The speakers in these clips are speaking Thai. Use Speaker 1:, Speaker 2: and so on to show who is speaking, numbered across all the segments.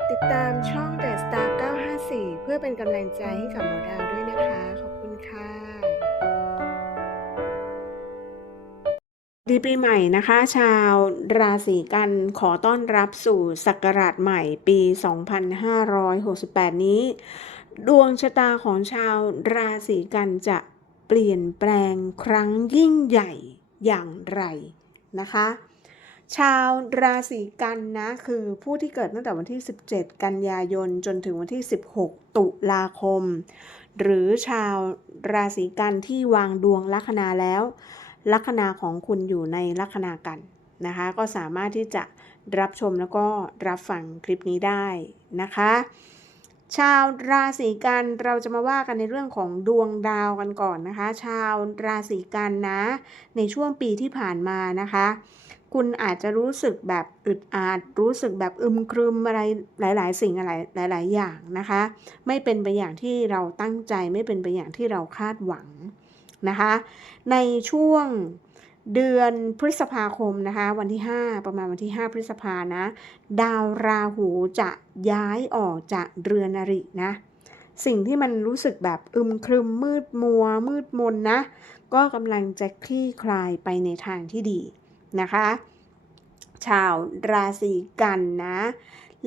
Speaker 1: ดติดตามช่อง The Star 954 เพื่อเป็นกำลังใจให้กับหมอดาวด้วยนะคะ ขอบคุณค่ะ ดีปีใหม่นะคะ ชาวราศีกันขอต้อนรับสู่ศักราชใหม่ปี 2568 นี้ ดวงชะตาของชาวราศีกันจะเปลี่ยนแปลงครั้งยิ่งใหญ่อย่างไรนะคะ ชาวราศีกันนะคือผู้ที่เกิดตั้งแต่วันที่ 17 กันยายนจนถึงวันที่ 16 ตุลาคม หรือชาวราศีกันที่วางดวงลัคนาแล้ว ลัคนาของคุณอยู่ในลัคนากันนะคะ ก็สามารถที่จะรับชมแล้วก็รับฟังคลิปนี้ได้นะคะ ชาวราศีกันเราจะมาว่ากันในเรื่องของดวงดาวกันก่อนนะคะ ชาวราศีกันนะ ในช่วงปีที่ผ่านมานะคะ คุณอาจจะรู้สึกแบบอึดอัดรู้สึกแบบอึมครึมอะไรหลาย ๆ สิ่งอะไรหลาย ๆ อย่างนะคะ ไม่เป็นไปอย่างที่เราตั้งใจไม่เป็นไปอย่างที่เราคาดหวังนะคะ ในช่วงเดือนพฤษภาคมนะคะ วันที่ 5 ประมาณวันที่ 5 พฤษภานะ ดาวราหูจะย้ายออกจากเรือนอรินะ สิ่งที่มันรู้สึกแบบอึมครึมมืดมัว มืดมนนะ ก็กำลังจะคลี่คลายไปในทางที่ดี นะคะ ชาวราศีกันนะ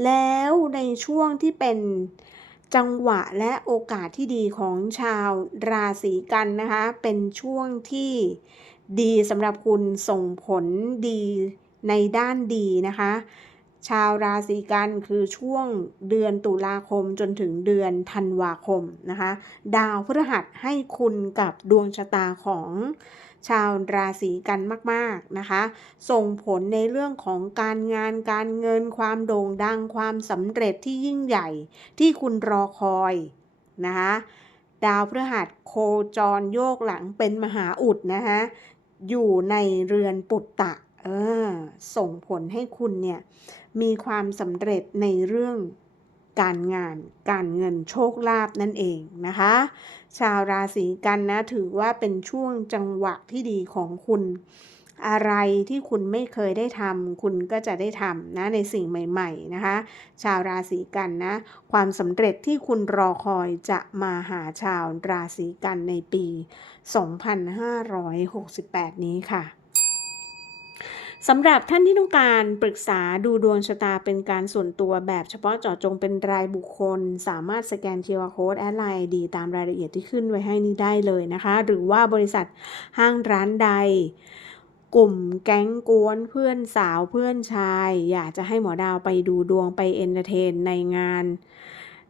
Speaker 1: แล้วในช่วงที่เป็นจังหวะและโอกาสที่ดีของชาวราศีกันนะคะ เป็นช่วงที่ดีสำหรับคุณส่งผลดีในด้านดีนะคะ ชาวราศีกันคือช่วงเดือนตุลาคมจนถึงเดือนธันวาคมนะคะ ดาวพฤหัสให้คุณกับดวงชะตาของ ชาวราศีกันมากๆนะคะ ส่งผลในเรื่องของการงานการเงินความโด่งดังความสำเร็จที่ยิ่งใหญ่ที่คุณรอคอยนะคะดาวพฤหัสโคจรโยกหลังเป็นมหาอุดนะคะอยู่ในเรือนปุตตะเออส่งผลให้คุณเนี่ยมีความสำเร็จในเรื่อง การงาน การเงินโชคลาภนั่นเองนะคะ ชาวราศีกันนะถือว่าเป็นช่วงจังหวะที่ดีของคุณ อะไรที่คุณไม่เคยได้ทำคุณก็จะได้ทำนะในสิ่งใหม่ๆนะคะ ชาวราศีกันนะ ความสำเร็จที่คุณรอคอยจะมาหาชาวราศีกันในปี 2568 นี้ค่ะ สำหรับท่านที่ต้องการปรึกษาดูดวงชะตาเป็นการส่วนตัวแบบเฉพาะเจาะจงเป็นรายบุคคล สามารถสแกน QR Code แอดไลน์ดีตามรายละเอียดที่ขึ้นไว้ให้นี้ได้เลยนะคะ หรือว่าบริษัทห้างร้านใด กลุ่มแก๊งกวนเพื่อนสาวเพื่อนชาย อยากจะให้หมอดาวไปดูดวงไปเอนเตอร์เทนในงาน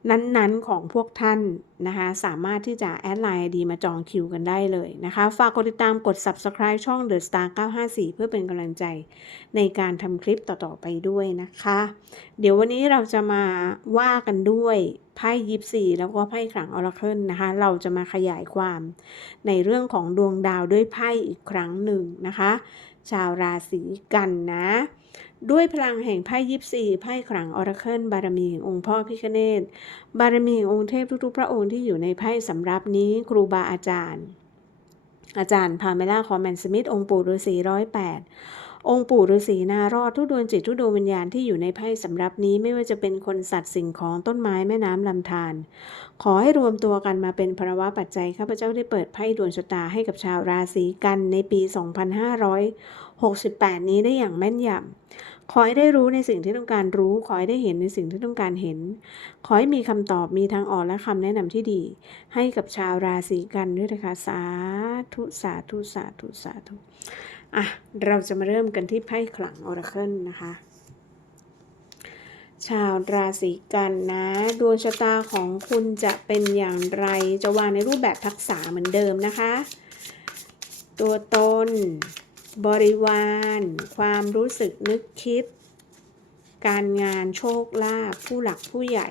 Speaker 1: นั้นๆของพวกท่านนะคะ สามารถที่จะแอดไลน์ดีมาจองคิวกันได้เลยนะคะ ฝากกดติดตามกด subscribe ช่อง The Star 954 เพื่อเป็นกำลังใจในการทำคลิปต่อๆไปด้วยนะคะ เดี๋ยววันนี้เราจะมาว่ากันด้วยไพ่ยิปซีแล้วก็ไพ่ขลังออราเคิลนะคะ เราจะมาขยายความในเรื่องของดวงดาวด้วยไพ่อีกครั้งหนึ่งนะคะ ชาวราศีกันนะ ด้วยพลังแห่งไพ่ยิปซีไพ่ขลังออราเคิลบารมีแห่งองค์พ่อพิคเนตบารมีแห่งองค์เทพทุกๆ พระองค์ที่อยู่ในไพ่สำรับนี้ครูบาอาจารย์ อาจารย์พาเมล่าคอมแมนสมิธองค์ปู่ฤาษีร้อยแปดองค์ปู่ฤาษีนารอดทุดวงจิตทุดวงวิญญาณที่อยู่ในไพ่สำรับนี้ไม่ว่าจะเป็นคนสัตว์สิ่งของต้นไม้แม่น้ำลำธารขอให้รวมตัวกันมาเป็นพรวะปัจจัยข้าพเจ้าได้เปิดไพ่ดวงชะตาให้กับชาวราศีกันในปี 68 นี้ได้อย่างแม่นยำ ขอให้ได้รู้ในสิ่งที่ต้องการรู้ ขอให้ได้เห็นในสิ่งที่ต้องการเห็น ขอให้มีคำตอบ มีทางออกและคำแนะนำที่ดี ให้กับชาวราศีกันด้วยนะคะ สาธุสาธุสาธุสาธุ อะ เราจะมาเริ่มกันที่ไพ่ขลังออราเคิลนะคะ ชาวราศีกันนะ ดวงชะตาของคุณจะเป็นอย่างไร จะวางในรูปแบบทักษะเหมือนเดิมนะคะ ตัวตน บริวาร ความรู้สึกนึกคิด การงานโชคลาภผู้หลักผู้ใหญ่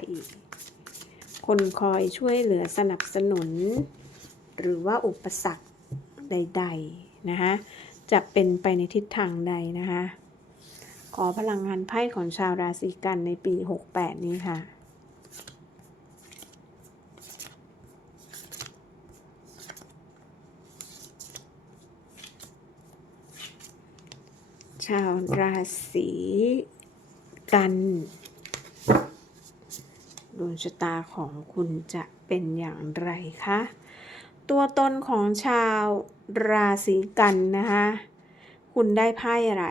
Speaker 1: คนคอยช่วยเหลือสนับสนุน หรือว่าอุปสรรคใด ๆ นะคะจะเป็นไปในทิศทางใดนะคะ ขอพลังงานไพ่ของชาวราศีกันในปี 68 นี้ค่ะ ชาวราศีกันดวงชะตาของคุณจะเป็นอย่างไรคะตัวตนของชาวราศีกันนะคะคุณได้ไพ่อะไร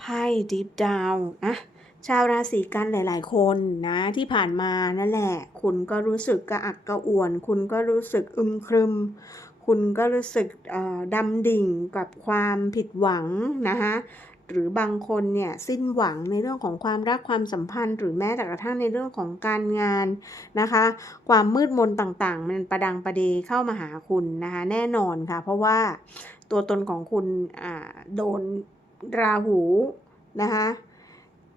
Speaker 1: ไพ่ deep down นะชาวราศีกันหลาย ๆ คนนะที่ผ่านมานั่นแหละ คุณก็รู้สึกกระอักกระอ่วน คุณก็รู้สึกอึมครึม คุณก็รู้สึกดำดิ่งกับความผิดหวังนะคะหรือบางคนเนี่ยสิ้นหวังในเรื่องของความรักความสัมพันธ์ หรือแม้แต่กระทั่งในเรื่องของการงานนะคะ ความมืดมนต่างๆ มันประดังประเดเข้ามาหาคุณนะคะแน่นอนค่ะ เพราะว่าตัวตนของคุณโดนราหูนะคะ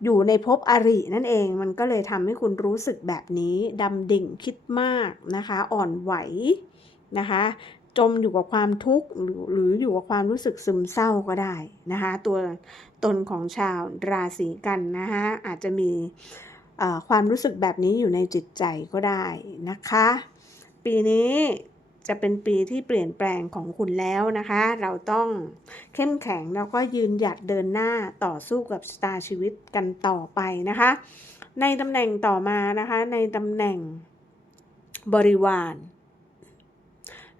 Speaker 1: อยู่ในภพอรินั่นเองมันก็เลยทำให้คุณรู้สึกแบบนี้ดำดิ่งคิดมากนะคะ อ่อนไหวนะคะ จมอยู่กับความทุกข์หรืออยู่กับความรู้สึกซึมเศร้าก็ได้นะคะตัวตนของชาวราศีกันนะคะอาจจะมีความรู้สึกแบบนี้อยู่ในจิตใจก็ได้นะคะ ปีนี้จะเป็นปีที่เปลี่ยนแปลงของคุณแล้วนะคะ เราต้องเข้มแข็งแล้วก็ยืนหยัดเดินหน้าต่อสู้กับชะตาชีวิตกันต่อไปนะคะ ในตำแหน่งต่อมานะคะ ในตำแหน่งบริวาร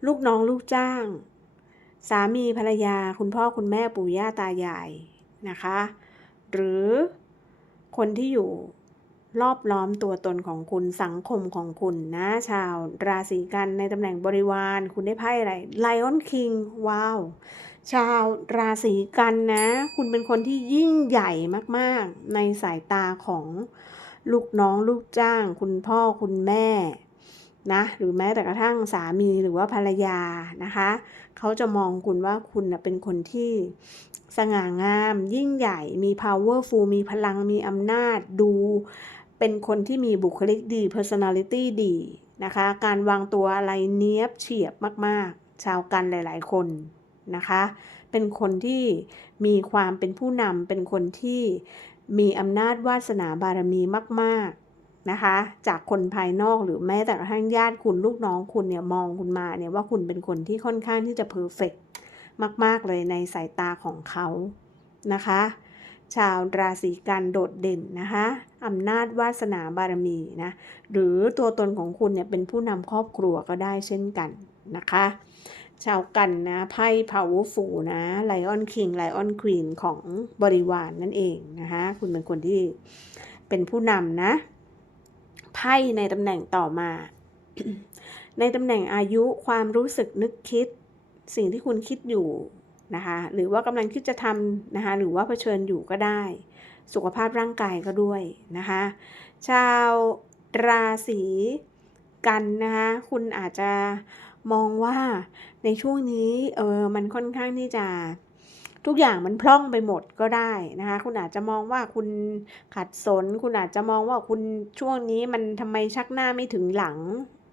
Speaker 1: ลูกน้องลูกจ้าง สามีภรรยาคุณพ่อคุณแม่ปู่ย่าตายายนะคะ หรือคนที่อยู่รอบล้อมตัวตนของคุณสังคมของคุณนะชาวราศีกันในตำแหน่งบริวารคุณได้ไพ่อะไร Lion King ว้าว ชาวราศีกันนะ คุณเป็นคนที่ยิ่งใหญ่มากๆ ในสายตาของลูกน้องลูกจ้าง คุณพ่อคุณแม่ นะหรือแม้แต่กระทั่งสามีหรือว่าภรรยานะคะ เขาจะมองคุณว่าคุณเป็นคนที่สง่างาม ยิ่งใหญ่มี powerful มีพลังมีอำนาจดู เป็นคนที่มีบุคลิกดี personality ดีนะคะ การวางตัวอะไรเนี้ยบเฉียบมากๆ ชาวกันหลาย ๆ คนนะคะ เป็นคนที่มีความเป็นผู้นำเป็นคนที่มีอำนาจวาสนาบารมีมาก ๆ นะคะ จากคนภายนอกหรือแม้แต่กระทั่งญาติคุณลูกน้องคุณเนี่ยมองคุณมาเนี่ยว่าคุณเป็นคนที่ค่อนข้างที่จะเพอร์เฟกมากๆเลยในสายตาของเขานะคะ ชาวราศีกันโดดเด่นนะคะอำนาจวาสนาบารมีนะหรือตัวตนของคุณเนี่ยเป็นผู้นำครอบครัวก็ได้เช่นกันนะคะชาวกันนะไพ่ powerful นะ Lion King Lion Queen ของบริวารนนั่นเองนะคะคุณเป็นคนที่เป็นผู้นำนะ ไพ่ในตำแหน่งต่อมา ในตำแหน่งอายุความรู้สึกนึกคิด สิ่งที่คุณคิดอยู่นะคะหรือว่ากำลังคิดจะทำนะคะหรือว่าเผชิญอยู่ก็ได้ สุขภาพร่างกายก็ด้วยนะคะชาวราศีกันนะคะคุณอาจจะมองว่าในช่วงนี้เออมันค่อนข้างที่จะ ทุกอย่างมันพร่องไปหมดก็ได้นะคะ คุณอาจจะมองว่าคุณขัดสน คุณอาจจะมองว่าคุณช่วงนี้มันทำไมชักหน้าไม่ถึงหลัง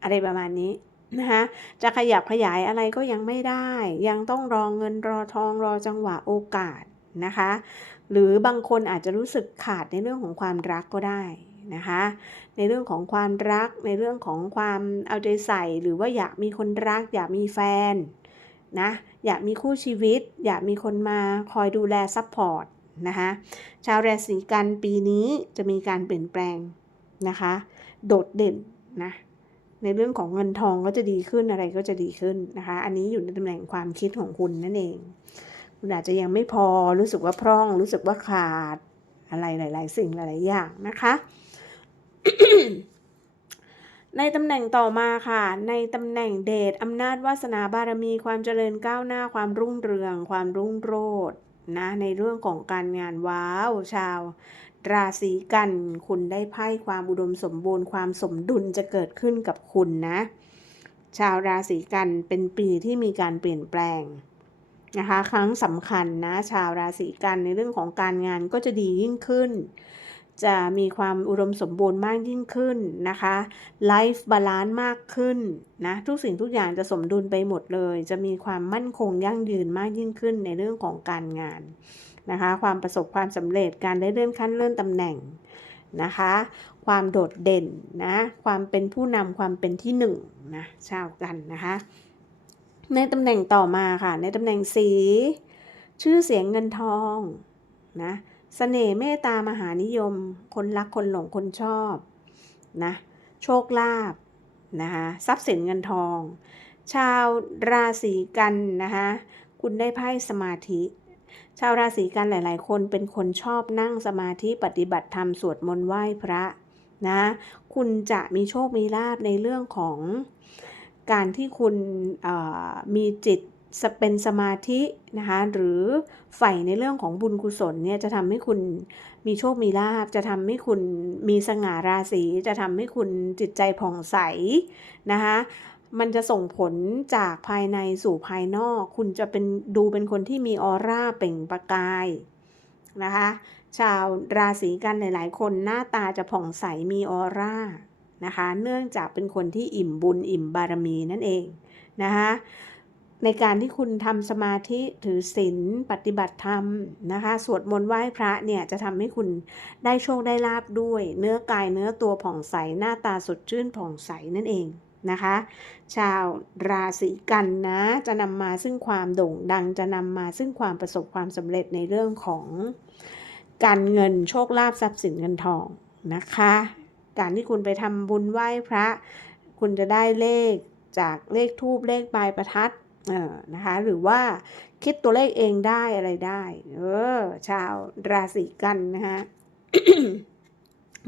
Speaker 1: อะไรประมาณนี้นะคะจะขยับขยายอะไรก็ยังไม่ได้ ยังต้องรองเงินรอทองรอจังหวะโอกาสนะคะ หรือบางคนอาจจะรู้สึกขาดในเรื่องของความรักก็ได้นะคะ ในเรื่องของความรักในเรื่องของความเอาใจใส่ หรือว่าอยากมีคนรัก อยากมีแฟน นะอยากมีคู่ชีวิต อยากมีคนมาคอยดูแลซัพพอร์ตนะคะชาวราศีกันปีนี้จะมีการเปลี่ยนแปลงนะคะ โดดเด่นนะในเรื่องของเงินทองก็จะดีขึ้นอะไรก็จะดีขึ้นนะคะ อันนี้อยู่ในตำแหน่งความคิดของคุณนั่นเอง คุณอาจจะยังไม่พอรู้สึกว่าพร่อง รู้สึกว่าขาดอะไรหลาย ๆ สิ่งหลาย ๆ อย่างนะคะ ในตำแหน่งต่อมาค่ะ ในตำแหน่งเดชอำนาจวาสนาบารมีความเจริญก้าวหน้าความรุ่งเรือง ความรุ่งโรจน์นะในเรื่องของการงานว้าวชาว ราศีกัน คุณได้ไพ่ความอุดมสมบูรณ์ความสมดุลจะเกิดขึ้นกับคุณนะ ชาวราศีกันเป็นปีที่มีการเปลี่ยนแปลงนะคะครั้งสำคัญนะชาวราศีกันในเรื่องของการงานก็จะดียิ่งขึ้น จะมีความอุดมสมบูรณ์มากยิ่งขึ้นนะคะไลฟ์บาลานซ์มากขึ้นนะทุกสิ่งทุกอย่างจะสมดุลไปหมดเลย จะมีความมั่นคงยั่งยืนมากยิ่งขึ้นในเรื่องของการงานนะคะ ความประสบความสำเร็จการได้เลื่อนขั้นเลื่อนตำแหน่งนะคะ ความโดดเด่นนะความเป็นผู้นำความเป็นที่หนึ่งนะชาวกันนะคะ ในตำแหน่งต่อมาค่ะ ในตำแหน่งสี ชื่อเสียงเงินทองนะ สเสน่ห์เมตตามหานิยม คนรักคนหลงคนชอบนะโชคลาภนะคะทรัพย์สินเงินทอง ชาวราศีกันนะคะคุณได้ไพ่สมาธิ ชาวราศีกันหลาย ๆ คนเป็นคนชอบนั่งสมาธิปฏิบัติธรรมสวดมนต์ไหว้พระนะคุณจะมีโชคมีลาภในเรื่องของการที่คุณมีจิต เป็นสมาธินะคะหรือใฝ่ในเรื่องของบุญกุศลเนี่ยจะทำให้คุณมีโชคมีลาภจะทำให้คุณมีสง่าราศีจะทำให้คุณจิตใจผ่องใสนะคะมันจะส่งผลจากภายในสู่ภายนอก คุณจะเป็นดูเป็นคนที่มีออร่าเปล่งประกายนะคะชาวราศีกันหลาย ๆ คนหน้าตาจะผ่องใสมีออร่านะคะเนื่องจากเป็นคนที่อิ่มบุญอิ่มบารมีนั่นเองนะคะ ในการที่คุณทำสมาธิถือศีลปฏิบัติธรรมนะคะสวดมนต์ไหว้พระเนี่ยจะทำให้คุณได้โชคได้ลาบด้วย เนื้อกายเนื้อตัวผ่องใสหน้าตาสดชื่นผ่องใสนั่นเองนะคะ ชาวราศีกันนะจะนำมาซึ่งความโด่งดังจะนำมาซึ่งความประสบความสำเร็จในเรื่องของการเงินโชคลาภทรัพย์สินเงินทองนะคะ การที่คุณไปทำบุญไหว้พระ คุณจะได้เลขจากเลขทูบเลขปลายประทัด เออนะคะหรือว่าคิดตัวเลขเองได้อะไรได้ เออ ชาวราศีกันนะคะ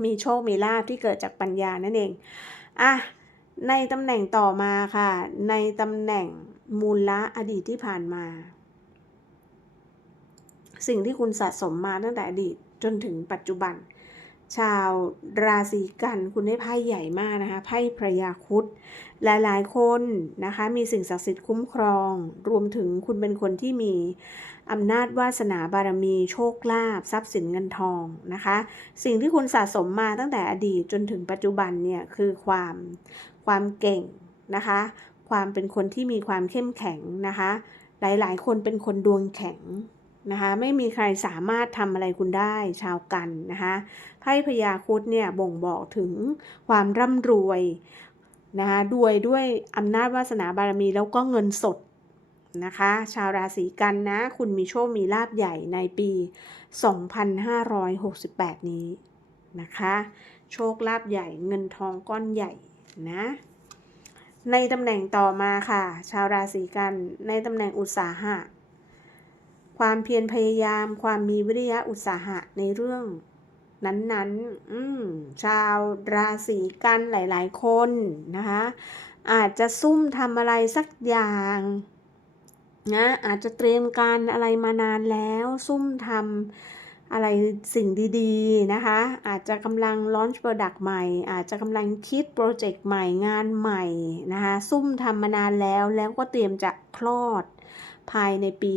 Speaker 1: มีโชค มีลาภที่เกิดจากปัญญานั่นเอง อะ ในตำแหน่งต่อมาค่ะ ในตำแหน่งมูลละอดีตที่ผ่านมา สิ่งที่คุณสะสมมาตั้งแต่อดีตจนถึงปัจจุบัน ชาวราศีกันคุณได้ไพ่ใหญ่มากนะคะไพ่พระยาคุดหลายๆคนนะคะมีสิ่งศักดิ์สิทธิ์คุ้มครอง รวมถึงคุณเป็นคนที่มีอำนาจวาสนาบารมีโชคลาภทรัพย์สินเงินทองนะคะ สิ่งที่คุณสะสมมาตั้งแต่อดีตจนถึงปัจจุบันเนี่ยคือความความเก่งนะคะ ความเป็นคนที่มีความเข้มแข็งนะคะ หลายๆ คนเป็นคนดวงแข็ง นะคะไม่มีใครสามารถทำอะไรคุณได้ชาวกันนะคะไพ่พยาคุดเนี่ยบ่งบอกถึงความร่ำรวยนะคะด้วยด้วยอำนาจวาสนาบารมีแล้วก็เงินสดนะคะชาวราศีกันนะ คุณมีโชคมีลาบใหญ่ในปี 2568 นี้นะคะ โชคลาบใหญ่เงินทองก้อนใหญ่นะในตำแหน่งต่อมาค่ะ ชาวราศีกันในตำแหน่งอุตสาหะ ความเพียรพยายาม ความมีวิริยะอุตสาหะในเรื่อง นั้นๆ อืมชาวราศีกันหลายๆ คนนะคะ อาจจะซุ่มทำอะไรสักอย่างนะอาจจะเตรียมการอะไรมานานแล้วซุ่มทำอะไรสิ่งดีๆนะคะ อาจจะกำลังลอนช์โปรดักต์ใหม่ อาจจะกำลังคิดโปรเจกต์ใหม่งานใหม่นะคะซุ่มทำมานานแล้วแล้วก็เตรียมจะคลอด ภายในปี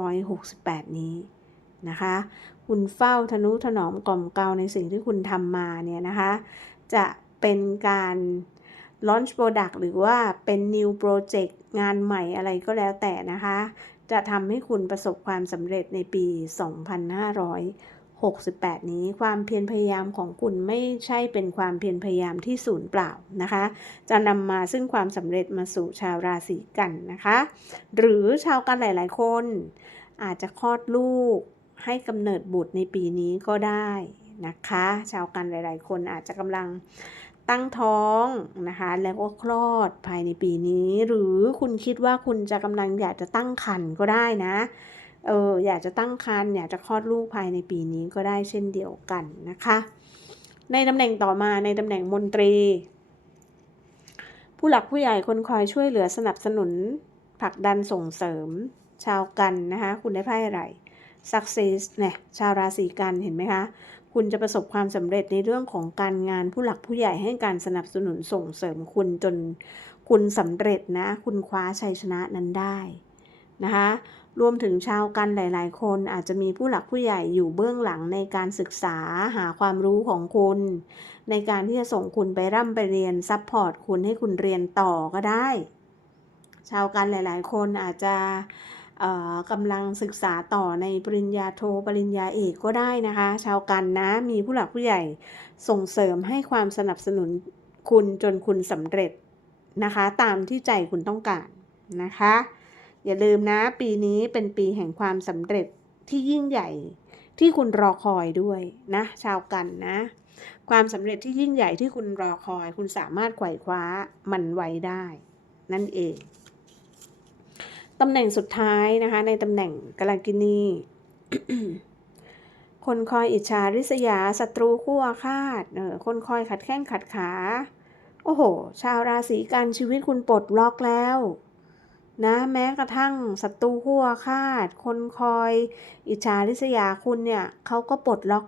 Speaker 1: 2568 นี้นะคะ คุณเฝ้าทนุถนอมกล่อมเกลาในสิ่งที่คุณทำมาเนี่ยนะคะ จะเป็นการ launch product หรือว่าเป็น new project งานใหม่อะไรก็แล้วแต่นะคะ จะทำให้คุณประสบความสำเร็จในปี 2,500 68 นี้ความเพียรพยายามของคุณไม่ใช่เป็นความเพียรพยายามที่สูญเปล่านะคะ จะนำมาซึ่งความสำเร็จมาสู่ชาวราศีกันนะคะ หรือชาวกันหลาย ๆ คนอาจจะคลอดลูกให้กำเนิดบุตรในปีนี้ก็ได้นะคะ ชาวกันหลาย ๆ คนอาจจะกำลังตั้งท้องนะคะ แล้วก็คลอดภายในปีนี้ หรือคุณคิดว่าคุณจะกำลังอยากจะตั้งครรภ์ก็ได้นะ เอออยากจะตั้งครรภ์อยากจะคลอดลูกภายในปีนี้ก็ได้เช่นเดียวกันนะคะ ในตำแหน่งต่อมาในตำแหน่งมนตรี ผู้หลักผู้ใหญ่คนคอยช่วยเหลือสนับสนุนผลักดันส่งเสริมชาวกันนะคะ คุณได้ไพ่อะไร success เนี่ยชาวราศีกันเห็นไหมคะ คุณจะประสบความสำเร็จในเรื่องของการงานผู้หลักผู้ใหญ่ให้การสนับสนุนส่งเสริมคุณจนคุณสำเร็จนะ คุณคว้าชัยชนะนั้นได้นะคะ รวมถึงชาวกันหลาย ๆ คนอาจจะมีผู้หลักผู้ใหญ่อยู่เบื้องหลังในการศึกษาหาความรู้ของคุณ ในการที่จะส่งคุณไปร่ำไปเรียนซัพพอร์ตคุณให้คุณเรียนต่อก็ได้ ชาวกันหลาย ๆ คนอาจจะกำลังศึกษาต่อในปริญญาโทปริญญาเอกก็ได้นะคะ ชาวกันนะมีผู้หลักผู้ใหญ่ส่งเสริมให้ความสนับสนุนคุณจนคุณสำเร็จนะคะ ตามที่ใจคุณต้องการนะคะ อย่าลืมนะปีนี้เป็นปีแห่งความสำเร็จที่ยิ่งใหญ่ที่คุณรอคอยด้วยนะ ชาวกันนะ ความสำเร็จที่ยิ่งใหญ่ที่คุณรอคอย คุณสามารถไขว่คว้ามันไว้ได้ นั่นเองตำแหน่งสุดท้ายนะคะ ในตำแหน่งกาลกินีคนคอยอิจฉาริษยาศัตรูคู่อาฆาตเออคนคอยขัดแข้งขัดขา โอ้โห ชาวราศีกันชีวิตคุณปลดล็อกแล้ว นะแม้กระทั่งศัตรูคู่อาฆาคนคอย อิจฉาริษยาคุณเนี่ยเขาก็ปลดล็อก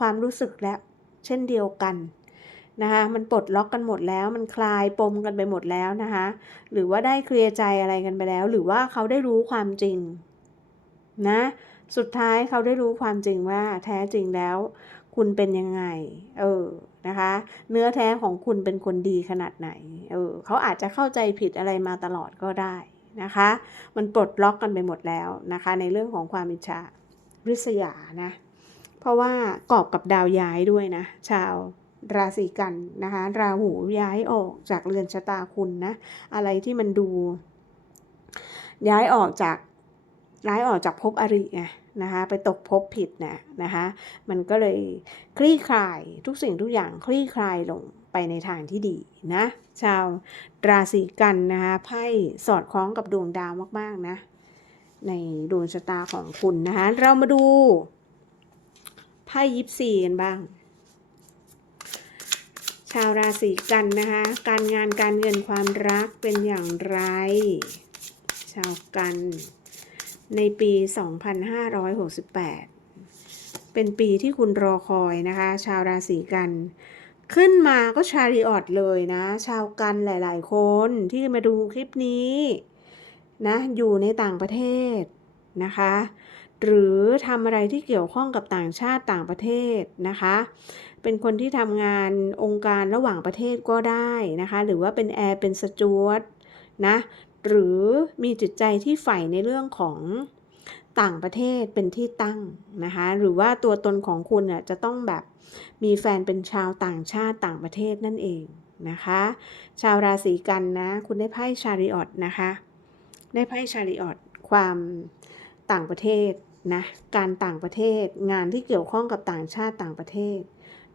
Speaker 1: ความรู้สึกแล้ว เช่นเดียวกันนะคะมันปลดล็อกกันหมดแล้ว มันคลายปมกันไปหมดแล้วนะคะหรือว่าได้เคลียร์ใจอะไรกันไปแล้ว หรือว่าเขาได้รู้ความจริงนะสุดท้ายเขาได้รู้ความจริงว่าแท้จริงแล้ว คุณเป็นยังไง เออนะคะ เนื้อแท้ของคุณเป็นคนดีขนาดไหน เออเขาอาจจะเข้าใจผิดอะไรมาตลอดก็ได้ นะคะ มันปลดล็อกกันไปหมดแล้วนะคะ ในเรื่องของความอิจฉาริษยานะ เพราะว่ากอบกับดาวย้ายด้วยนะ ชาวราศีกันนะคะ ราหูย้ายออกจากเรือนชะตาคุณนะ อะไรที่มันดู ย้ายออกจากย้ายออกจากภพอริไงนะคะ ไปตกภพผิดนะนะคะ มันก็เลยคลี่คลายทุกสิ่งทุกอย่างคลี่คลายลง ไปในทางที่ดีนะ ชาวราศีกันนะคะไพ่สอดคล้องกับดวงดาวมากๆนะ ในดวงชะตาของคุณนะคะเรามาดูไพ่ยิปซีกันบ้าง ชาวราศีกันนะคะการงานการเงินความรักเป็นอย่างไร ชาวกันในปี 2568 เป็นปีที่คุณรอคอยนะคะ ชาวราศีกัน ขึ้นมาก็ชาริออตเลยนะ ชาวกันหลาย ๆ คนที่มาดูคลิปนี้นะอยู่ในต่างประเทศนะคะ หรือทำอะไรที่เกี่ยวข้องกับต่างชาติต่างประเทศนะคะ เป็นคนที่ทำงานองค์การระหว่างประเทศก็ได้นะคะ หรือว่าเป็นแอร์เป็นสจวตนะหรือมีจิตใจที่ใฝ่ในเรื่องของต่างประเทศเป็นที่ตั้งนะคะ หรือว่าตัวตนของคุณอะจะต้องแบบ มีแฟนเป็นชาวต่างชาติต่างประเทศนั่นเองนะคะ ชาวราศีกันนะ คุณได้ไพ่ชาริออตนะคะ ได้ไพ่ชาริออตความต่างประเทศนะการต่างประเทศงานที่เกี่ยวข้องกับต่างชาติต่างประเทศ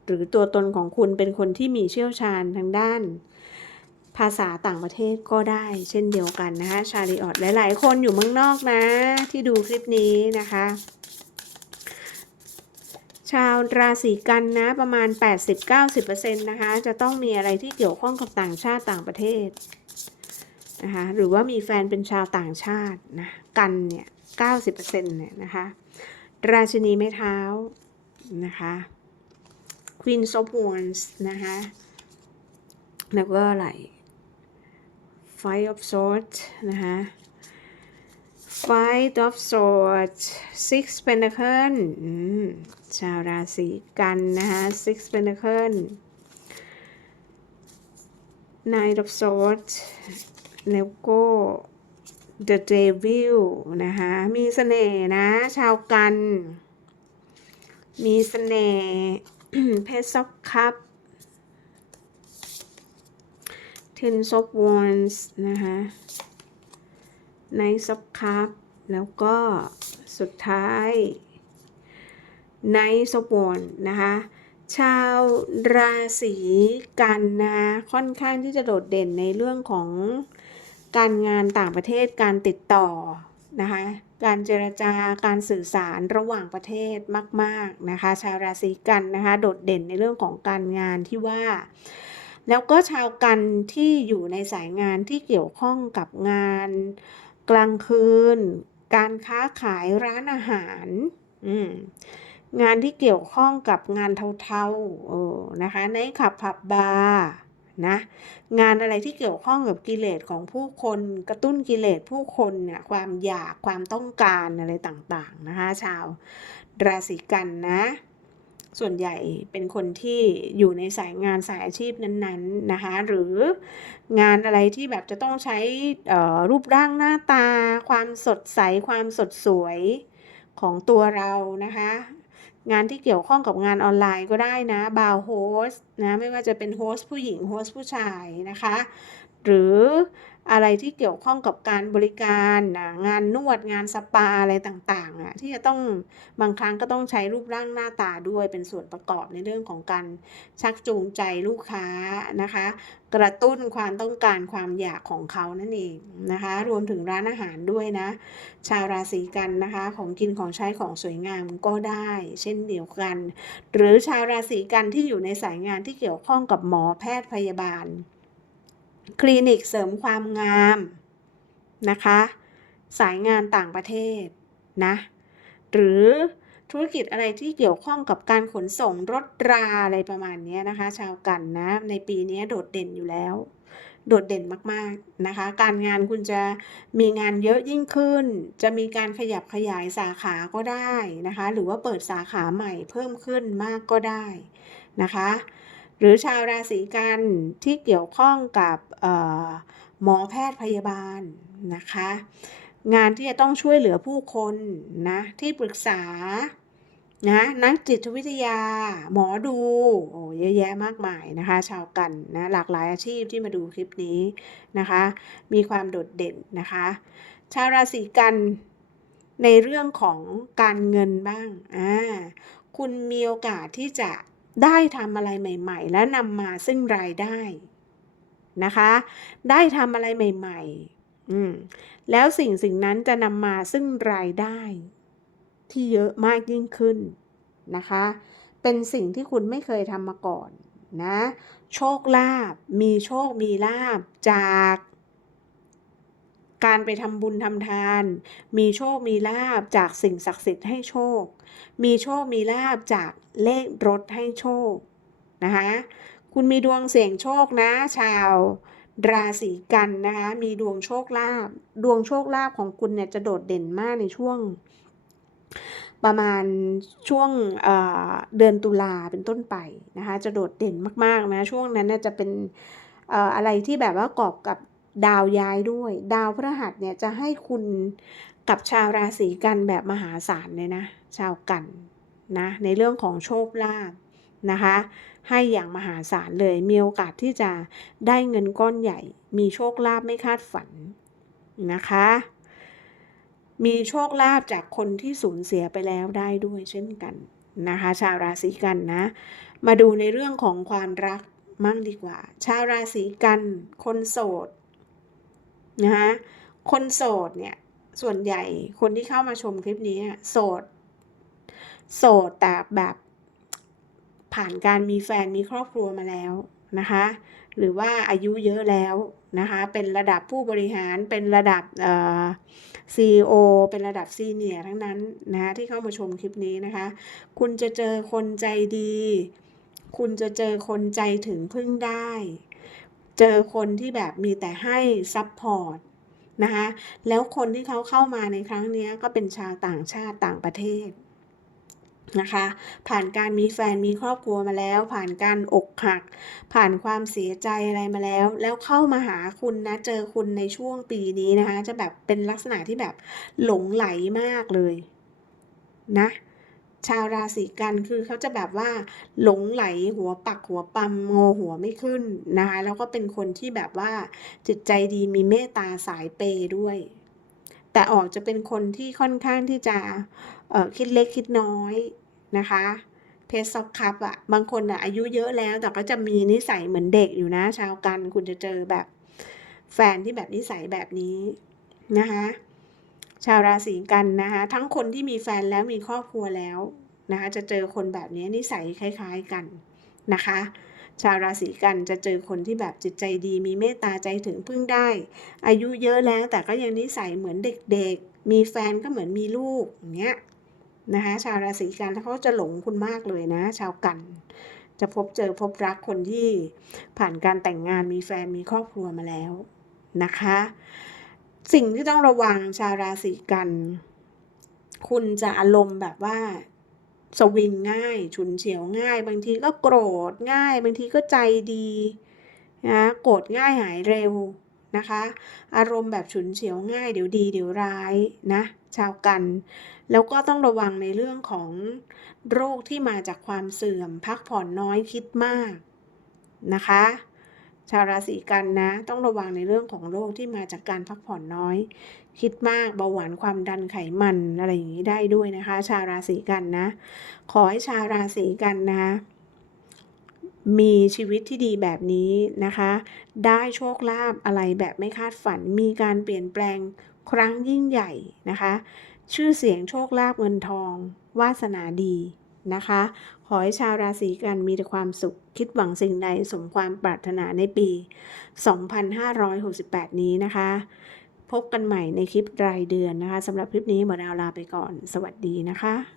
Speaker 1: หรือตัวตนของคุณเป็นคนที่มีเชี่ยวชาญทางด้าน ภาษาต่างประเทศก็ได้ เช่นเดียวกันนะคะชาลีออดหลาย ๆ คนอยู่เมืองนอกนะ ที่ดูคลิปนี้นะคะ ชาวราศีกันนะประมาณ 80-90%นะคะ จะต้องมีอะไรที่เกี่ยวข้องกับต่างชาติต่างประเทศนะคะหรือว่ามีแฟนเป็นชาวต่างชาตินะกันเนี่ย90%เนี่ยนะคะราชินีไม้เท้านะคะ Queen of Wands นะคะแล้วก็อะไร Five of Swords นะคะ Five of Swords Six Pentacle อืมชาวราศีกันนะคะ Six Pentacle Nine of Swords แล้วก็ The Devil นะคะ มีสเสน่ห์นะ ชาวกัน มีสเสน่ห์เพชรซับคัพ Ten of Wands นะคะ Knight of Cup แล้วก็สุดท้าย Knight of Wands นะคะชาวราศีกันนะค่อนข้างที่จะโดดเด่นในเรื่องของการงานต่างประเทศการติดต่อนะคะการเจรจาการสื่อสารระหว่างประเทศมาก ๆ นะคะ ชาวราศีกันนะคะโดดเด่นในเรื่องของการงานที่ว่า แล้วก็ชาวกันที่อยู่ในสายงานที่เกี่ยวข้องกับงาน กลางคืน การค้าขายร้านอาหารงานที่เกี่ยวข้องกับงานเทาๆนะคะในขับผับบาร์นะงานอะไรที่เกี่ยวข้องกับกิเลสของผู้คนกระตุ้นกิเลสผู้คนเนี่ยความอยากความต้องการอะไรต่างๆนะคะชาวราศีกันนะ ส่วนใหญ่เป็นคนที่อยู่ในสายงานสายอาชีพนั้นๆนะคะ หรืองานอะไรที่แบบจะต้องใช้รูปร่างหน้าตา ความสดใสความสดสวยของตัวเรานะคะ งานที่เกี่ยวข้องกับงานออนไลน์ก็ได้นะบาวโฮสนะไม่ว่าจะเป็นโฮสผู้หญิงโฮสผู้ชายนะคะ หรือ อะไรที่เกี่ยวข้องกับการบริการนะงานนวดงานสปาอะไรต่างๆอะที่จะต้องบางครั้งก็ต้องใช้รูปร่างหน้าตาด้วยเป็นส่วนประกอบในเรื่องของการชักจูงใจลูกค้านะคะ กระตุ้นความต้องการความอยากของเขานั่นเองนะคะ รวมถึงร้านอาหารด้วยนะ ชาวราศีกันนะคะของกินของใช้ของสวยงามก็ได้ เช่นเดียวกัน หรือชาวราศีกันที่อยู่ในสายงานที่เกี่ยวข้องกับหมอแพทย์พยาบาล คลินิกเสริมความงามนะคะ สายงานต่างประเทศนะ หรือธุรกิจอะไรที่เกี่ยวข้องกับการขนส่งรถราอะไรประมาณนี้นะคะ ชาวกันนะ ในปีนี้โดดเด่นอยู่แล้ว โดดเด่นมากๆนะคะ การงานคุณจะมีงานเยอะยิ่งขึ้น จะมีการขยับขยายสาขาก็ได้นะคะ หรือว่าเปิดสาขาใหม่เพิ่มขึ้นมากก็ได้นะคะ หรือชาวราศีกันที่เกี่ยวข้องกับหมอแพทย์พยาบาลนะคะ งานที่จะต้องช่วยเหลือผู้คนนะที่ปรึกษานะนักจิตวิทยา หมอดูโอ้เยอะแยะมากมายนะคะ ชาวกันนะหลากหลายอาชีพที่มาดูคลิปนี้นะคะ มีความโดดเด่นนะคะ ชาวราศีกันในเรื่องของการเงินบ้างอ่าคุณมีโอกาสที่จะ ได้ทำอะไรใหม่ๆ และนำมาซึ่งรายได้นะคะ ได้ทำอะไรใหม่ๆอืมแล้วสิ่งสิ่งนั้นจะนำมาซึ่งรายได้ ที่เยอะมากยิ่งขึ้นนะคะ เป็นสิ่งที่คุณไม่เคยทำมาก่อนนะ โชคลาภมีโชคมีลาภจาก การไปทำบุญทำทาน มีโชคมีลาภจากสิ่งศักดิ์สิทธิ์ให้โชค มีโชคมีลาภจากเลขรถให้โชคนะคะคุณมีดวงเสี่ยงโชคนะชาวราศีกันนะคะมีดวงโชคลาภดวงโชคลาภของคุณเนี่ยจะโดดเด่นมากในช่วง ประมาณช่วงเเดือนตุลาเป็นต้นไปนะคะจะโดดเด่นมากๆนะช่วงนั้นน่จะเป็นอะไรที่แบบว่ากอบกับ ดาวย้ายด้วย ดาวพฤหัสเนี่ยจะให้คุณกับชาวราศีกันแบบมหาศาลเลยนะ ชาวกันนะในเรื่องของโชคลาภนะคะ ให้อย่างมหาศาลเลย มีโอกาสที่จะได้เงินก้อนใหญ่ มีโชคลาภไม่คาดฝันนะคะ มีโชคลาภจากคนที่สูญเสียไปแล้วได้ด้วยเช่นกันนะคะ ชาวราศีกันนะ มาดูในเรื่องของความรักมั่งดีกว่า ชาวราศีกัน คนโสด นะคะคนโสดเนี่ยส่วนใหญ่คนที่เข้ามาชมคลิปนี้โสด โสดแต่แบบผ่านการมีแฟนมีครอบครัวมาแล้วนะคะหรือว่าอายุเยอะแล้วนะคะเป็นระดับผู้บริหารเป็นระดับเอ่อ CEO เป็นระดับซีเนียทั้งนั้นนะที่เข้ามาชมคลิปนี้นะคะ คุณจะเจอคนใจดี คุณจะเจอคนใจถึงพึ่งได้ เจอคนที่แบบมีแต่ให้ซัพพอร์ตนะคะแล้วคนที่เขาเข้ามาในครั้งนี้ก็เป็นชาวต่างชาติต่างประเทศนะคะผ่านการมีแฟนมีครอบครัวมาแล้ว ผ่านการอกหัก ผ่านความเสียใจอะไรมาแล้ว แล้วเข้ามาหาคุณนะเจอคุณในช่วงปีนี้นะคะ จะแบบเป็นลักษณะที่แบบหลงไหลมากเลยนะ ชาวราศีกันคือเขาจะแบบว่าหลงไหลหัวปักหัวปั๊มงอหัวไม่ขึ้นนะคะแล้วก็เป็นคนที่แบบว่าจิตใจดีมีเมตตาสายเปด้วย แต่ออกจะเป็นคนที่ค่อนข้างที่จะคิดเล็กคิดน้อยนะคะเพสซอกคัพอะบางคนอะอายุเยอะแล้ว แต่ก็จะมีนิสัยเหมือนเด็กอยู่นะ ชาวกันคุณจะเจอแบบแฟนที่แบบนิสัยแบบนี้นะคะ ชาวราศีกันนะคะทั้งคนที่มีแฟนแล้วมีครอบครัวแล้วนะคะจะเจอคนแบบนี้นิสัยคล้ายๆกันนะคะ ชาวราศีกันจะเจอคนที่แบบจิตใจดี มีเมตตาใจถึงพึ่งได้ อายุเยอะแล้วแต่ก็ยังนิสัยเหมือนเด็กๆ มีแฟนก็เหมือนมีลูกอย่างเงี้ยนะคะชาวราศีกันเขาจะหลงคุณมากเลยนะ ชาวกัน จะพบเจอพบรักคนที่ผ่านการแต่งงานมีแฟนมีครอบครัวมาแล้วนะคะ สิ่งที่ต้องระวังชาวราศีกัน คุณจะอารมณ์แบบว่าสวิงง่าย ฉุนเฉียวง่าย บางทีก็โกรธง่าย บางทีก็ใจดีนะโกรธง่ายหายเร็วนะคะ อารมณ์แบบฉุนเฉียวง่ายเดี๋ยวดีเดี๋ยวร้ายนะชาวกัน แล้วก็ต้องระวังในเรื่องของโรคที่มาจากความเสื่อม พักผ่อนน้อยคิดมากนะคะ ชาวราศีกันนะ ต้องระวังในเรื่องของโรคที่มาจากการพักผ่อนน้อย คิดมากเบาหวานความดันไขมันอะไรอย่างนี้ได้ด้วยนะคะ ชาวราศีกันนะ ขอให้ชาวราศีกันนะมีชีวิตที่ดีแบบนี้นะคะ ได้โชคลาภอะไรแบบไม่คาดฝัน มีการเปลี่ยนแปลงครั้งยิ่งใหญ่นะคะ ชื่อเสียงโชคลาภเงินทอง วาสนาดี นะคะ ขอให้ชาวราศีกันมีแต่ความสุข คิดหวังสิ่งใดสมความปรารถนาในปี 2568 นี้นะคะ พบกันใหม่ในคลิปรายเดือนนะคะสำหรับคลิปนี้หมอดาวลาไปก่อน สวัสดีนะคะ